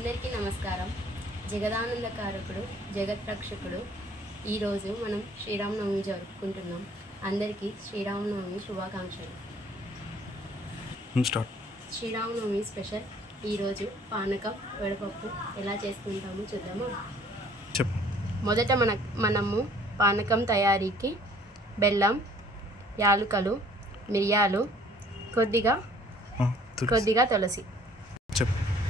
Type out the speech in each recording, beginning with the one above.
అందరికీ నమస్కారం. జగదానందకారకుడు జగత్రక్షకుడు ఈరోజు మనం శ్రీరామనవమి జరుపుకుంటున్నాం. అందరికీ శ్రీరామనవమి శుభాకాంక్షలు. శ్రీరామనవమి స్పెషల్ ఈరోజు పానకం వడపప్పు ఎలా చేసుకుంటామో చూద్దామా. మొదట మనము పానకం తయారీకి బెల్లం, యాలుకలు, మిరియాలు, కొద్దిగా తులసి.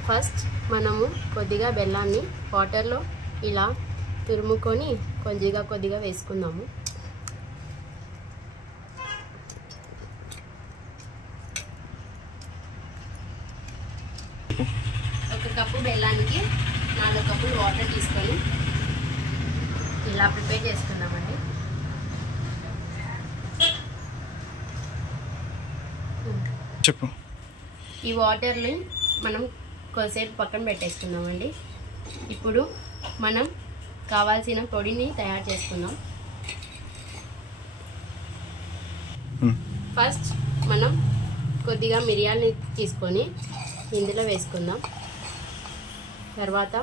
ఫస్ట్ మనము కొద్దిగా బెల్లాన్ని వాటర్లో ఇలా తురుముకొని కొద్దిగా వేసుకుందాము. ఒక కప్పు బెల్లానికి 4 కప్పులు వాటర్ తీసుకొని ఇలా ప్రిపేర్ చేసుకుందామండి. చెప్పు. ఈ వాటర్ని మనం కొద్దిసేపు పక్కన పెట్టేసుకుందామండి. ఇప్పుడు మనం కావాల్సిన పొడిని తయారు చేసుకుందాం. ఫస్ట్ మనం కొద్దిగా మిరియాలని తీసుకొని ఇందులో వేసుకుందాం. తర్వాత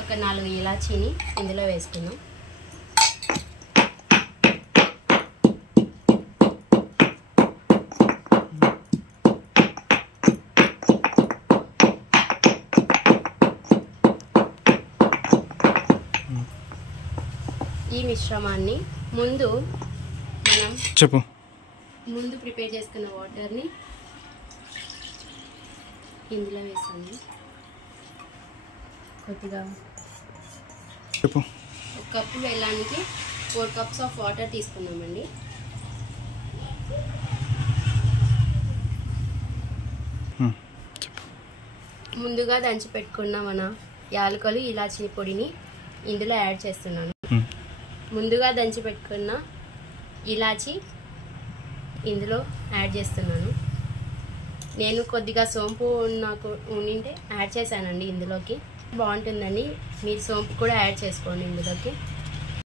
ఒక 4 ఇలాచీని ఇందులో వేసుకుందాం. ఈ మిశ్రమాన్ని ముందు ప్రిపేర్ చేసుకున్న వాటర్ని ఇందులో వేసాము. కొద్దిగా ఒక కప్పు బెల్లానికి 4 కప్స్ ఆఫ్ వాటర్ తీసుకున్నామండి. ముందుగా దంచి పెట్టుకున్న మన యాలకులు, ఇలాచీ పొడిని ఇందులో యాడ్ చేస్తున్నాను. ముందుగా దంచి పెట్టుకున్న ఇలాచీ ఇందులో యాడ్ చేస్తున్నాను. నేను కొద్దిగా సోంపు ఉంటే యాడ్ చేశానండి ఇందులోకి. బాగుంటుందండి, మీరు సోంపు కూడా యాడ్ చేసుకోండి ఇందులోకి.